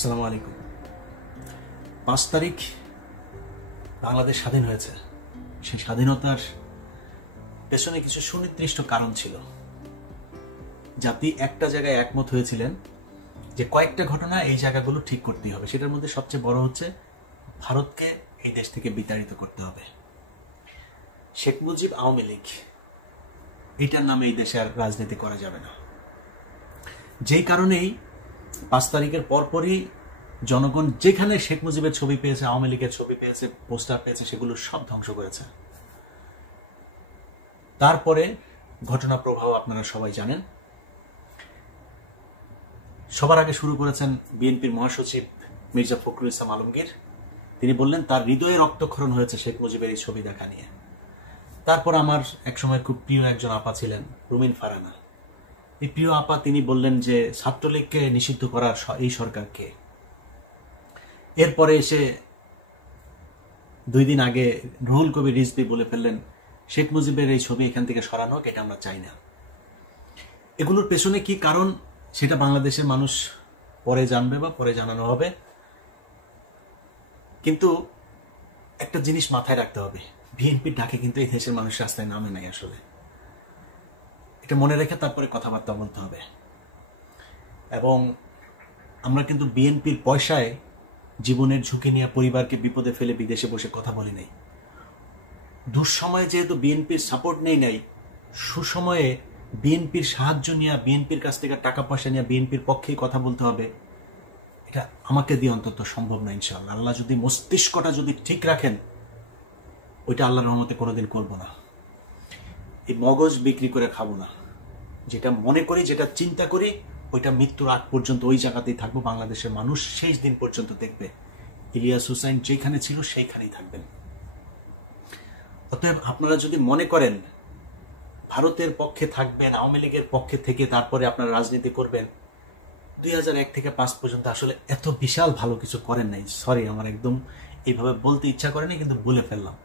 আসসালামু আলাইকুম। 5 তারিখ বাংলাদেশ স্বাধীন হয়েছে। সেই স্বাধীনতার পেছনে কিছু সুনির্দিষ্ট কারণ ছিল। জাতি একটা জায়গায় একমত হয়েছিলেন যে কয়েকটা ঘটনা এই জায়গাগুলো ঠিক করতেই হবে। সেটার মধ্যে সবচেয়ে বড় হচ্ছে ভারতকে এই দেশ থেকে বিতাড়িত করতে হবে। শেখ মুজিব আওয়ামী লীগ এটার নামে এই দেশে আর রাজনীতি করা যাবে না। যেই কারণেই 5 তারিখের পরপরই জনগণ যেখানে শেখ মুজিবের ছবি পেয়েছে, আওয়ামী লীগের ছবি পেয়েছে, পোস্টার পেয়েছে, সেগুলো সব ধ্বংস করেছে। তারপরে ঘটনা প্রবাহ আপনারা সবাই জানেন। সবার আগে শুরু করেছেন বিএনপির মহাসচিব মির্জা ফখরুল ইসলাম আলমগীর। তিনি বললেন তার হৃদয়ে রক্তক্ষরণ হয়েছে শেখ মুজিবের এই ছবি দেখা নিয়ে। তারপর আমার একসময় খুব প্রিয় একজন আপা ছিলেন রুমিন ফারানা। এই প্রিয় আপা তিনি বললেন যে ছাত্রলীগকে নিষিদ্ধ করার এই সরকারকে। এরপরে এসে 2 দিন আগে রুহুল কবির রিজভী বলে ফেললেন শেখ মুজিবের এই ছবি এখান থেকে সরানো হোক, এটা আমরা চাই না। এগুলোর পেছনে কি কারণ সেটা বাংলাদেশের মানুষ পরে জানবে বা পরে জানানো হবে। কিন্তু একটা জিনিস মাথায় রাখতে হবে, বিএনপির ডাকে কিন্তু এই দেশের মানুষ রাস্তায় নামে নাই। আসলে এটা মনে রেখে তারপরে কথাবার্তা বলতে হবে। এবং আমরা কিন্তু বিএনপির পয়সায় জীবনের ঝুঁকি নিয়ে পরিবারকে বিপদে ফেলে বিদেশে বসে কথা বলি নাই। দুঃসময়ে যেহেতু বিএনপির সাপোর্ট নাই, সুসময়ে বিএনপির সাহায্য নিয়ে, বিএনপির কাছ থেকে টাকা পয়সা নিয়ে বিএনপির পক্ষেই কথা বলতে হবে। এটা আমাকে দিয়ে অন্তত সম্ভব না ইনশাআল্লাহ। আল্লাহ যদি মস্তিষ্কটা যদি ঠিক রাখেন, ওইটা আল্লাহর রহমতে কোনোদিন করবো না। এই মগজ বিক্রি করে খাবো না। যেটা মনে করি, যেটা চিন্তা করি, ওইটা মৃত্যুর আগ পর্যন্ত ওই জায়গাতেই থাকবো। বাংলাদেশের মানুষ শেষ দিন পর্যন্ত দেখবে ইলিয়াস হুসাইন যেখানে ছিল সেইখানেই থাকবেন। অতএব আপনারা যদি মনে করেন ভারতের পক্ষে থাকবেন, আওয়ামী লীগের পক্ষে থেকে তারপরে আপনারা রাজনীতি করবেন, 2001 থেকে 5 পর্যন্ত আসলে এত বিশাল ভালো কিছু করেন নাই। সরি, আমার একদম এইভাবে বলতে ইচ্ছা করেনি, কিন্তু বলে ফেললাম।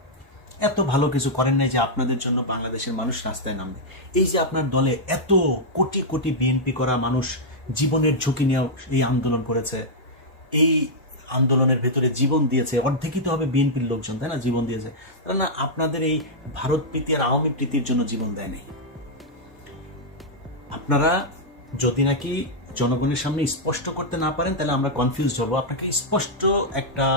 এত ভালো কিছু করেন নাই যে আপনাদের জন্য বাংলাদেশের মানুষ রাস্তায় নামবে। এই যে আপনার দলে এত কোটি কোটি বিএনপি করা মানুষ জীবনের ঝুঁকি নিয়ে এই আন্দোলন করেছে, এই আন্দোলনের ভেতরে জীবন দিয়েছে, অর্ধেকই তো হবে বিএনপির লোকজন, তাই না? জীবন দিয়েছে তারা না আপনাদের এই ভারত প্রীতি আর আওয়ামী প্রীতির জন্য জীবন দেয় নাই। আপনারা যদি নাকি জনগণের সামনে স্পষ্ট করতে না পারেন, তাহলে আমরা কনফিউজ হব। আপনাকে স্পষ্ট একটা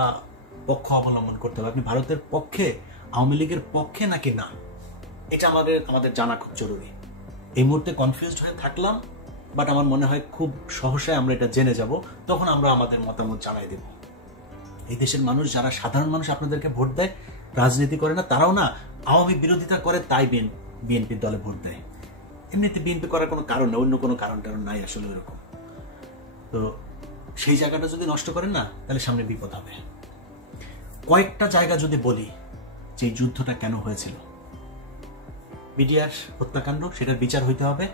পক্ষ অবলম্বন করতে হবে। আপনি ভারতের পক্ষে, আওয়ামী লীগের পক্ষে নাকি না, এটা আমাদের জানা খুব জরুরি। এই মুহূর্তে কনফিউজড হয়ে থাকলাম, বাট আমার মনে হয় খুব সহসায় আমরা এটা জেনে যাব, তখন আমরা আমাদের মতামত জানাই দেব। এই দেশের মানুষ, যারা সাধারণ মানুষ আপনাদেরকে ভোট দেয়, রাজনীতি করে না, তারাও না আওয়ামী বিরোধিতা করে, তাই বিএনপির দলে ভোট দেয়। এমনিতে বিএনপি করার কোনো কারণ নেই, অন্য কোনো কারণ নাই আসলে ওরকম। তো সেই জায়গাটা যদি নষ্ট করেন না, তাহলে সামনে বিপদ হবে। কয়েকটা জায়গা যদি বলি যে এই যুদ্ধটা কেন হয়েছিল, মিডিয়ার হত্যাকাণ্ড, সেটার বিচার হইতে হবে।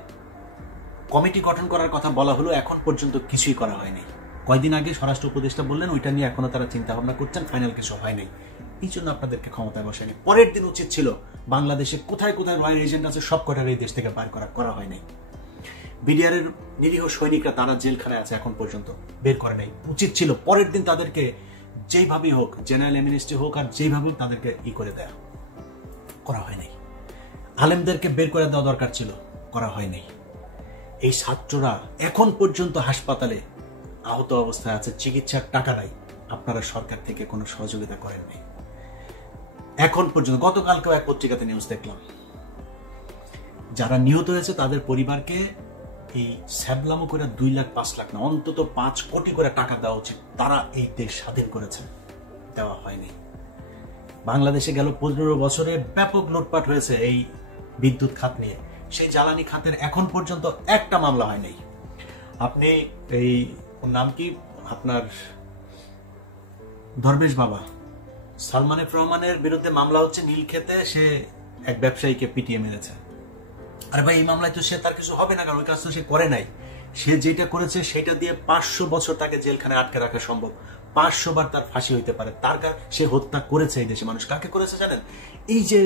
কমিটি গঠন করার কথা বলা হলো, এখন পর্যন্ত কিছুই করা হয়নি। কয়দিন আগে স্বরাষ্ট্র উপদেষ্টা বললেন ওইটা নিয়ে এখনো তারা চিন্তা ভাবনা করছেন, ফাইনাল কিছু হয় নাই। এই জন্য আপনাদেরকে ক্ষমতায় বসায়নি। পরের দিন উচিত ছিল বাংলাদেশে কোথায় কোথায় রয়্যাল এজেন্ট আছে সব কটার এই দেশ থেকে বার করা হয় নাই। বিডিআর এর নিরীহ সৈনিকরা তারা জেলখানায় আছে, এখন পর্যন্ত বের করে নাই। উচিত ছিল পরের দিন তাদেরকে যেইভাবেই হোক, জেনারেল অ্যামনেস্টি হোক আর যেইভাবে তাদেরকে করে দেয়া, করা হয় নাই। আলেমদেরকে বের করে দেওয়া দরকার ছিল, করা হয় নাই। এই ছাত্ররা এখন পর্যন্ত হাসপাতালে আহত অবস্থায় আছে, চিকিৎসার টাকা নাই। আপনারা সরকার থেকে কোনো সহযোগিতা করেন নাই এখন পর্যন্ত। গতকালকেও এক পত্রিকাতে নিউজ দেখলাম, যারা নিহত হয়েছে তাদের পরিবারকে এই স্যাবলামো করে 2 লাখ 5 লাখ না, অন্তত 5 কোটি করে টাকা দেওয়া উচিত। তারা এই দেশ স্বাধীন করেছে, দেওয়া হয়নি। বাংলাদেশে গেল 15 বছরে ব্যাপক লুটপাট হয়েছে এই বিদ্যুৎ খাত নিয়ে। সেই জ্বালানি খাতের এখন পর্যন্ত একটা মামলা হয় নাই। আপনি এই নাম কি আপনার দরবেশ বাবা সালমান এফ রহমানের বিরুদ্ধে মামলা হচ্ছে নীলক্ষেতে, সে এক ব্যবসায়ীকে পিটিয়ে মেরেছে। আরে ভাই, এই মামলায় তো সে তার কিছু হবে না, কারণ ওই কাজ তো সে করে নাই। সে যেটা করেছে সেটা দিয়ে 500 বছর তাকে জেলখানায় আটকে রাখা সম্ভব। 500 বার তার ফাঁসি হইতে পারে। তার কারণ সে হত্যা করেছে এই দেশে। মানুষ কাকে করেছে জানেন? এই যে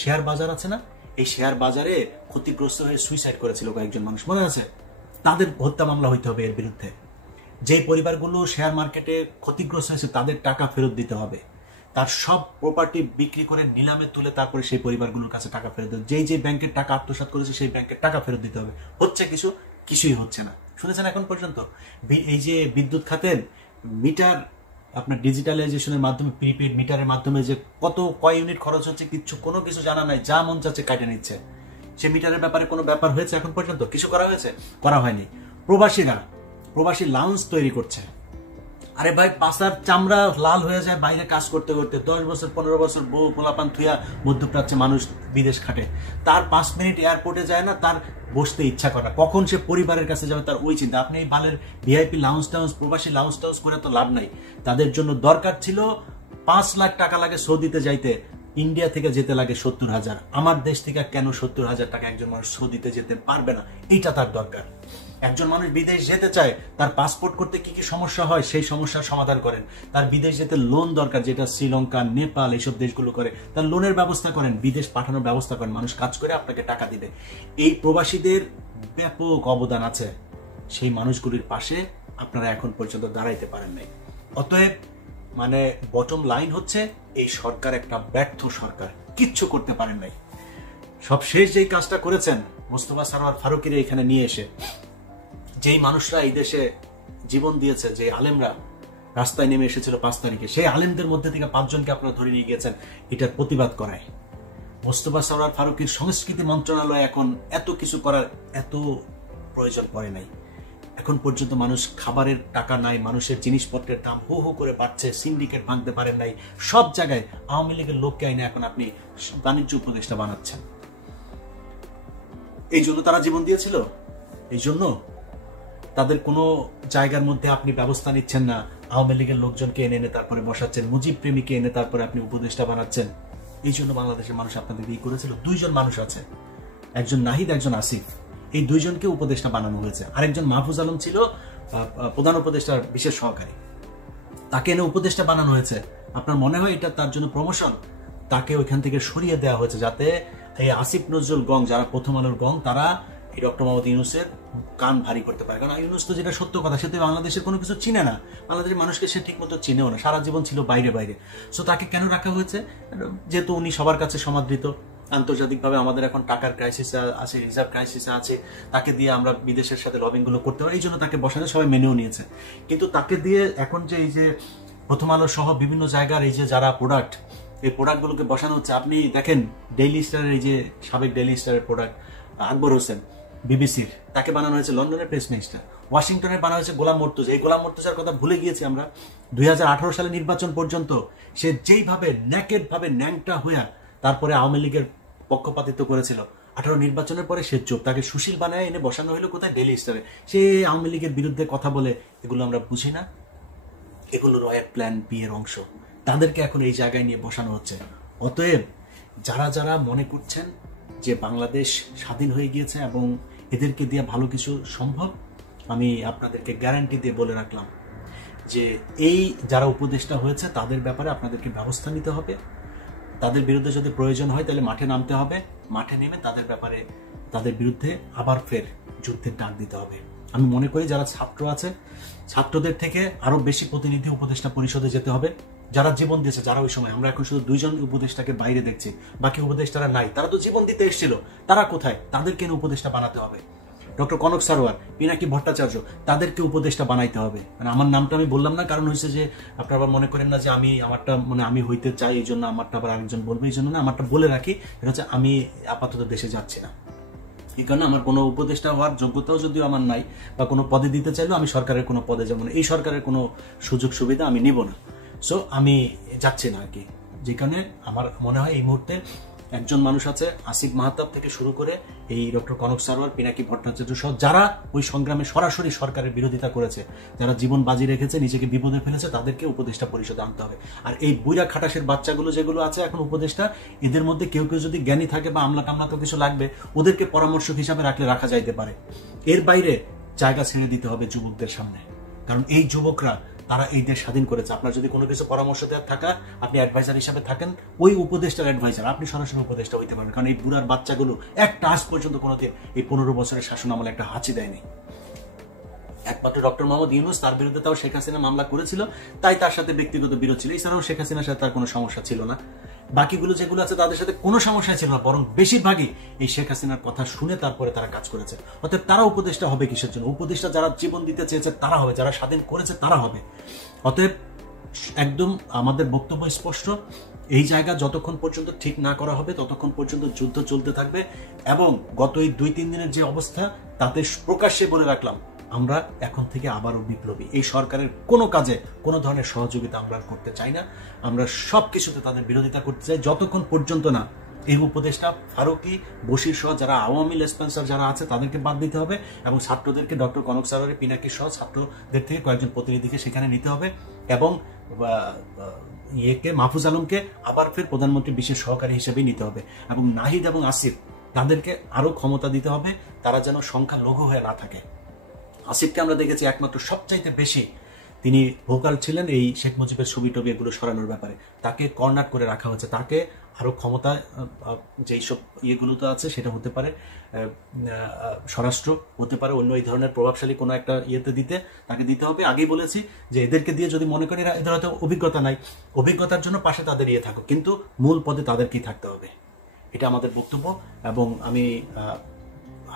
শেয়ার বাজার আছে না, এই শেয়ার বাজারে ক্ষতিগ্রস্ত হয়ে সুইসাইড করেছিল কয়েকজন মানুষ, মনে আছে? তাদের হত্যা মামলা হইতে হবে এর বিরুদ্ধে। যেই পরিবারগুলো শেয়ার মার্কেটে ক্ষতিগ্রস্ত হয়েছে তাদের টাকা ফেরত দিতে হবে, তার সব প্রপার্টি বিক্রি করে নিলামে তুলে তারপরে সেই পরিবারগুলোর কাছে টাকা ফেরত দিতে হবে। যেই ব্যাংকের টাকা আত্মসাৎ করেছে সেই ব্যাংকের টাকা ফেরত দিতে হবে। হচ্ছে কিছুই হচ্ছে না। শুনেছেন এখন পর্যন্ত এই যে বিদ্যুৎ খাতের মিটার আপনার ডিজিটালাইজেশনের মাধ্যমে প্রিপেড মিটারের মাধ্যমে যে কয় ইউনিট খরচ হচ্ছে কোনো কিছু জানা নাই, যা মন চাচ্ছে কাটে নিচ্ছে। সে মিটারের ব্যাপারে কোনো ব্যাপার হয়েছে এখন পর্যন্ত? কিছু করা হয়নি। প্রবাসী লাউঞ্জ তৈরি করছে। আরে ভাই, পাশার চামড়া লাল হয়ে যায় বাইরে কাজ করতে করতে। 10 বছর 15 বছর বউ পোলাপান থুয়া মধ্যপ্রাচ্যে মানুষ বিদেশ খাটে, তার 5 মিনিট এয়ারপোর্টে যায় না, তার বসতে ইচ্ছা করে না। কখন সে পরিবারের কাছে যাবে তার ওই চিন্তা। আপনি এই বালের ভিআইপি লাউঞ্জ টাউন্স, প্রবাসী লাউঞ্জ টাউন্স করে তো লাভ নাই। তাদের জন্য দরকার ছিল 5 লাখ টাকা লাগে সৌদিতে যাইতে, ইন্ডিয়া থেকে যেতে লাগে 70,000। আমার দেশ থেকে কেন 70,000 টাকা একজন মানুষ সৌদিতে যেতে পারবে না? এইটা তার দরকার। একজন মানুষ বিদেশ যেতে চায়, তার পাসপোর্ট করতে কি কি সমস্যা হয় সেই সমস্যার সমাধান করেন। তার বিদেশ যেতে লোন দরকার, যেটা শ্রীলঙ্কা, নেপাল এইসব দেশগুলো করে, তার লোনের ব্যবস্থা করেন, বিদেশ পাঠানোর ব্যবস্থা করেন, মানুষ কাজ করে আপনাকে টাকা দিবে। এই প্রবাসীদের ব্যাপক অবদান আছে, সেই মানুষগুলির পাশে আপনারা এখন পর্যন্ত দাঁড়াইতে পারেন নাই। অতএব মানে বটম লাইন হচ্ছে এই সরকার একটা ব্যর্থ সরকার, কিচ্ছু করতে পারেন নাই। সবশেষ যেই কাজটা করেছেন মোস্তফা সরোয়ার ফারুকীরে এখানে নিয়ে এসে, যেই মানুষরা এই দেশে জীবন দিয়েছে, যে আলেমরা রাস্তায় নেমে এসেছিল 5 তারিখে, সেই আলেমদের মধ্যে থেকে 5 জনকে আপনারা ধরে নিয়ে গিয়েছেন এটার প্রতিবাদ করায়। মোস্তফা সরোয়ার ফারুকীর সংস্কৃতি মন্ত্রণালয় এখন এত কিছু করার এত প্রয়োজন পড়ে নাই। এখন পর্যন্ত মানুষ খাবারের টাকা নাই, মানুষের জিনিসপত্রের দাম হু হু করে বাড়ছে, সিন্ডিকেট ভাঙতে পারেন নাই। সব জায়গায় আওয়ামী লীগের লোককে আইনে এখন আপনি বাণিজ্য উপদেষ্টা বানাচ্ছেন। এই জন্য তারা জীবন দিয়েছিল, এই জন্য তাদের কোনো জায়গার মধ্যে আপনি ব্যবস্থা নিচ্ছেন না। আওয়ামী লীগের লোকজনকে এনে তারপরে বসাচ্ছেন, মুজিব প্রেমীকে এনে তারপরে আপনি উপদেষ্টা বানাচ্ছেন। এই জন্য বাংলাদেশের মানুষ আপনাদের দিয়ে করেছিল। 2 জন মানুষ আছে, একজন নাহিদ, একজন আসিফ, এই 2 জনকে উপদেষ্টা বানানো হয়েছে। আরেকজন মাহফুজ আলম ছিল প্রধান উপদেষ্টার বিশেষ সহকারী, তাকে এনে উপদেষ্টা বানানো হয়েছে। আপনার মনে হয় এটা তার জন্য প্রমোশন? তাকে ওইখান থেকে সরিয়ে দেওয়া হয়েছে যাতে এই আসিফ নজরুল গং, যারা প্রথম আলোর গং, তারা এই ডক্টর মোহাম্মদ ইউনূসের কান ভারী করতে পারে। কারণ ইউনূস তো যেটা সত্য কথা, সে তো বাংলাদেশের কোনো কিছু চিনে না, বাংলাদেশের মানুষকে সে ঠিক মতো চিনেও না, সারা জীবন ছিল বাইরে। সো তাকে কেন রাখা হয়েছে? যেহেতু উনি সবার কাছে সমাদৃত, আন্তর্জাতিকভাবে আমাদের এখন টাকার ক্রাইসিস আছে, রিজার্ভ ক্রাইসিস আছে, তাকে দিয়ে আমরা বিদেশের সাথে লবিংগুলো করতে পারি, এই জন্য তাকে বসাতে সবাই মেনেও নিয়েছে। কিন্তু তাকে দিয়ে এখন যে এই যে প্রথম আলো সহ বিভিন্ন জায়গার এই যে যারা প্রোডাক্ট, এই প্রোডাক্টগুলোকে বসানো হচ্ছে। আপনি দেখেন ডেইলি স্টারের এই যে সাবেক ডেইলি স্টারের প্রোডাক্ট আকবর হোসেন বিবিসির, তাকে বানানো হয়েছে লন্ডনের প্রেস মিনিস্টার। ওয়াশিংটনের বানানো হয়েছে গোলাম মর্তুজা। এই গোলাম মর্তুজার কথা ভুলে গিয়েছি আমরা। 2018 সালে নির্বাচন পর্যন্ত সে যেইভাবে নেকেড ভাবে ন্যাংটা হইয়া তারপরে আওয়ামী লীগের পক্ষপাতিত্ব করেছিল, 18 নির্বাচনের পরে সে চোখ, তাকে সুশীল বানায় এনে বসানো হলো কোথায়? ডেইলি স্টারে। সে আওয়ামী লীগের বিরুদ্ধে কথা বলে, এগুলো আমরা বুঝি না? এগুলো রয়ের প্ল্যান বি এর অংশ। তাদেরকে এখন এই জায়গায় নিয়ে বসানো হচ্ছে। অতএব যারা মনে করছেন যে বাংলাদেশ স্বাধীন হয়ে গিয়েছে এবং এদেরকে দিয়ে ভালো কিছু সম্ভব, আমি আপনাদেরকে গ্যারান্টি দিয়ে বলে রাখলাম যে এই যারা উপদেষ্টা হয়েছে তাদের ব্যাপারে আপনাদেরকে ব্যবস্থা নিতে হবে। তাদের বিরুদ্ধে যদি প্রয়োজন হয় তাহলে মাঠে নামতে হবে, মাঠে নেমে তাদের ব্যাপারে, তাদের বিরুদ্ধে আবার ফের যুদ্ধের ডাক দিতে হবে। আমি মনে করি যারা ছাত্র আছে, ছাত্রদের থেকে আরো বেশি প্রতিনিধি উপদেষ্টা পরিষদে যেতে হবে, যারা জীবন দিয়েছে, যারা ওই সময়, আমরা এখন শুধু 2 জন উপদেষ্টাকে বাইরে দেখছি, বাকি উপদেষ্টারা নাই। তারা তো জীবন দিতে এসেছিল, তারা কোথায়? তাদেরকে উপদেষ্টা বানাতে হবে। ডক্টর কনক সারোয়ার, পিনাকি ভট্টাচার্য, তাদেরকে উপদেষ্টা বানাইতে হবে। মানে আমার নামটা আমি বললাম না, কারণ হয়েছে যে আপনারা আবার মনে করেন না যে আমি আমারটা মানে আমি হইতে চাই, এই জন্য আমারটা আবার আরেকজন বলবো, এই জন্য না, আমারটা বলে রাখি। এটা হচ্ছে আমি আপাতত দেশে যাচ্ছি না, এই কারণে আমার কোনো উপদেষ্টা হওয়ার যোগ্যতাও যদিও আমার নাই, বা কোনো পদে দিতে চাইলেও আমি সরকারের কোনো পদে যাবো না, এই সরকারের কোনো সুযোগ সুবিধা আমি নিব না। সো আমি যাচ্ছি না আর কি। যে কারণে আমার মনে হয় এই মুহূর্তে একজন মানুষ আছে, আসিফ মাহতাব থেকে শুরু করে এই ডক্টর কনক সারোয়ার, পিনাকি ভট্টাচার্য সহ যারা ওই সংগ্রামে সরাসরি সরকারের বিরোধিতা করেছে, যারা জীবন বাজি রেখেছে, নিজেকে বিপদে ফেলেছে, তাদেরকে উপদেষ্টা পরিষদে আনতে হবে। আর এই বুইরা খাটাসের বাচ্চাগুলো যেগুলো আছে এখন উপদেষ্টা, এদের মধ্যে কেউ যদি জ্ঞানী থাকে বা আমলা টামলা তো কিছু লাগবে, ওদেরকে পরামর্শক হিসাবে রাখা যাইতে পারে। এর বাইরে জায়গা ছেড়ে দিতে হবে যুবকদের সামনে, কারণ এই যুবকরা তারা এই দেশ স্বাধীন করেছে। আপনার যদি কোনো কিছু পরামর্শ দেওয়ার থাকা, আপনি অ্যাডভাইজার হিসাবে থাকেন, ওই উপদেষ্টার অ্যাডভাইজার, আপনি সরাসরি উপদেষ্টা হইতে পারবেন। কারণ এই বুড়ার বাচ্চাগুলো একটা আজ পর্যন্ত কোনোদিন এই 15 বছরের শাসন আমলে একটা হাঁচি দেয়নি। একমাত্র ডক্টর মোহাম্মদ ইউনূস, তার বিরুদ্ধে তাও শেখ হাসিনা মামলা করেছিল, তাই তার সাথে ব্যক্তিগত বিরোধ ছিল। এছাড়াও শেখ হাসিনার সাথে তার কোনো সমস্যা ছিল না। বাকিগুলো যেগুলো আছে তাদের সাথে কোনো সমস্যা ছিল না, বরং বেশিরভাগই এই শেখ হাসিনার কথা শুনে তারপরে তারা কাজ করেছে। অতএব তারা উপদেষ্টা হবে কিসের জন্য? উপদেষ্টা যারা জীবন দিতে চেয়েছে তারা হবে, যারা স্বাধীন করেছে তারা হবে। অতএব একদম আমাদের বক্তব্য স্পষ্ট, এই জায়গা যতক্ষণ পর্যন্ত ঠিক না করা হবে ততক্ষণ পর্যন্ত যুদ্ধ চলতে থাকবে। এবং গত এই 2-3 দিনের যে অবস্থা, তাতে প্রকাশ্যে বলে রাখলাম, আমরা এখন থেকে আবারও বিপ্লবী। এই সরকারের কোনো কাজে কোনো ধরনের সহযোগিতা আমরা করতে চাই না, আমরা সব কিছুতে তাদের বিরোধিতা করতে চাই, যতক্ষণ পর্যন্ত না এই উপদেষ্টা ফারুকী, বশির সহ যারা আওয়ামী লেসপেন্সার যারা আছে তাদেরকে বাদ দিতে হবে, এবং ছাত্রদেরকে ডক্টর কনক সারারি, পিনাকি সহ ছাত্রদের থেকে কয়েকজন প্রতিনিধিকে সেখানে নিতে হবে, এবং মাহফুজ আলমকে আবার ফের প্রধানমন্ত্রীর বিশেষ সহকারী হিসেবে নিতে হবে, এবং নাহিদ এবং আসিফ তাদেরকে আরো ক্ষমতা দিতে হবে, তারা যেন সংখ্যালঘু হয়ে না থাকে। আসিফকে আমরা দেখেছি একমাত্র সবচাইতে বেশি তিনি ভোকাল ছিলেন এই শেখ মুজিবের ছবি টবি এগুলো সরানোর ব্যাপারে, তাকে কর্নার করে রাখা হচ্ছে। তাকে আরো ক্ষমতা, যেই সব ইয়েগুলো তো আছে, সেটা হতে পারে স্বরাষ্ট্র, হতে পারে অন্য এই ধরনের প্রভাবশালী কোনো একটা ইয়েতে তাকে দিতে হবে। আগেই বলেছি যে এদেরকে দিয়ে যদি মনে করি এদের হয়তো অভিজ্ঞতা নাই, অভিজ্ঞতার জন্য পাশে তাদের ইয়ে থাকুক, কিন্তু মূল পদে তাদেরকেই থাকতে হবে। এটা আমাদের বক্তব্য। এবং আমি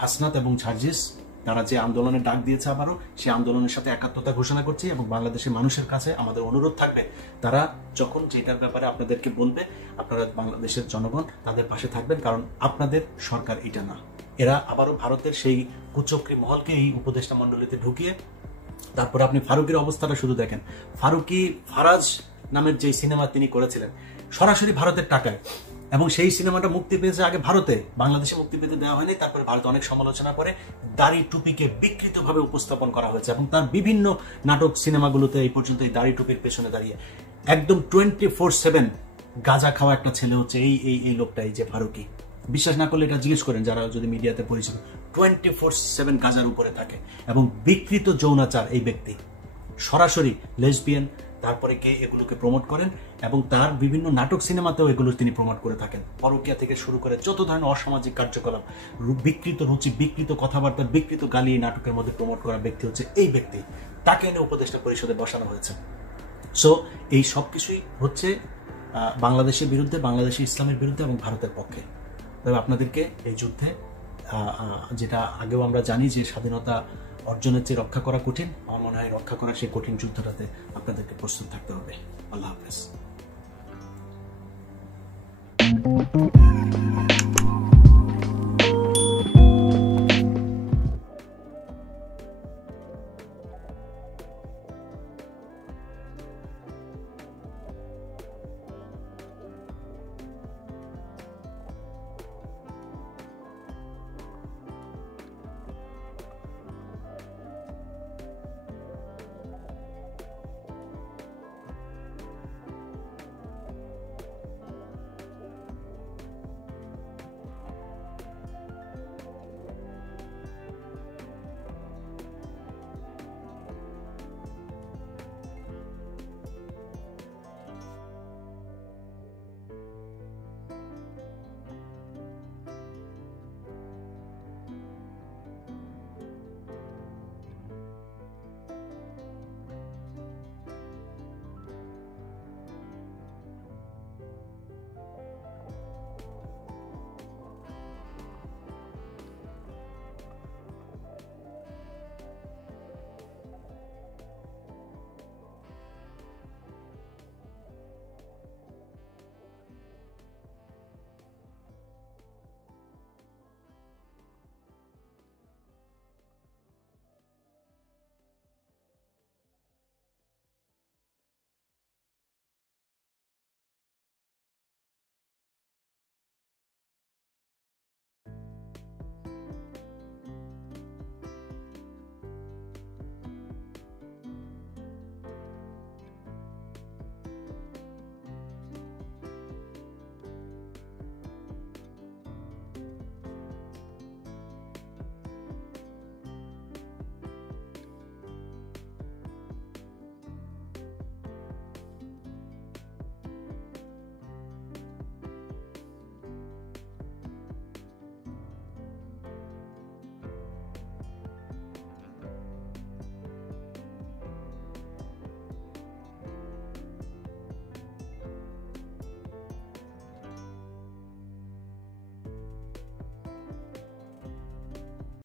হাসনাত এবং সার্জিস তারা যে আন্দোলনের ডাক দিয়েছে, আবারও সেই আন্দোলনের সাথে একাত্মতা ঘোষণা করছি, এবং বাংলাদেশের মানুষের কাছে আমাদের অনুরোধ থাকবে, তারা যখন যেটার ব্যাপারে আপনাদেরকে বলবে, আপনারা বাংলাদেশের জনগণ তাদের পাশে থাকবেন, কারণ আপনাদের সরকার এটা না। এরা আবারও ভারতের সেই কুচক্রী মহলকে এই উপদেষ্টা মণ্ডলীতে ঢুকিয়ে, তারপরে আপনি ফারুকের অবস্থাটা শুধু দেখেন। ফারুকি ফারাজ নামের যে সিনেমা তিনি করেছিলেন সরাসরি ভারতের টাকায়, এবং সেই সিনেমাটা মুক্তি পেয়েছে আগে ভারতে, বাংলাদেশে মুক্তি পেতে দেওয়া হয়নি। তারপরে ভারতে অনেক সমালোচনা করে দাড়ি টুপিকে বিকৃতভাবে উপস্থাপন করা হয়েছে, এবং তার বিভিন্ন নাটক সিনেমাগুলোতে এই পর্যন্ত এই দাড়ি টুপির পেছনে দাঁড়িয়ে একদম 24/7 গাঁজা খাওয়া একটা ছেলে হচ্ছে এই লোকটা, এই যে ফারুকি। বিশ্বাস না করলে এটা জিজ্ঞেস করেন যারা যদি মিডিয়াতে পরিচিত, 24/7 গাঁজার উপরে থাকে, এবং বিকৃত যৌনাচার এই ব্যক্তি, সরাসরি লেসবিয়ান, তারপরে কে, এগুলোকে প্রমোট করেন, এবং তার বিভিন্ন নাটক সিনেমাতেও এগুলো তিনি প্রমোট করে থাকেন। পরকীয়া থেকে শুরু করে যত ধরনের অসামাজিক কার্যকলাপ, বিকৃত রুচি, বিকৃত কথাবার্তা, বিকৃত গালি এই নাটকের মধ্যে প্রমোট করা ব্যক্তি হচ্ছে এই ব্যক্তি। তাকে এনে উপদেষ্টা পরিষদে বসানো হয়েছে। সো এই সব কিছুই হচ্ছে বাংলাদেশের বিরুদ্ধে, বাংলাদেশের ইসলামের বিরুদ্ধে এবং ভারতের পক্ষে। তবে আপনাদেরকে এই যুদ্ধে, যেটা আগেও আমরা জানি যে স্বাধীনতা অর্জনের চেয়ে রক্ষা করা কঠিন, আমার মনে হয় রক্ষা করার সেই কঠিন যুদ্ধটাতে আপনাদেরকে প্রস্তুত থাকতে হবে। আল্লাহ হাফেজ।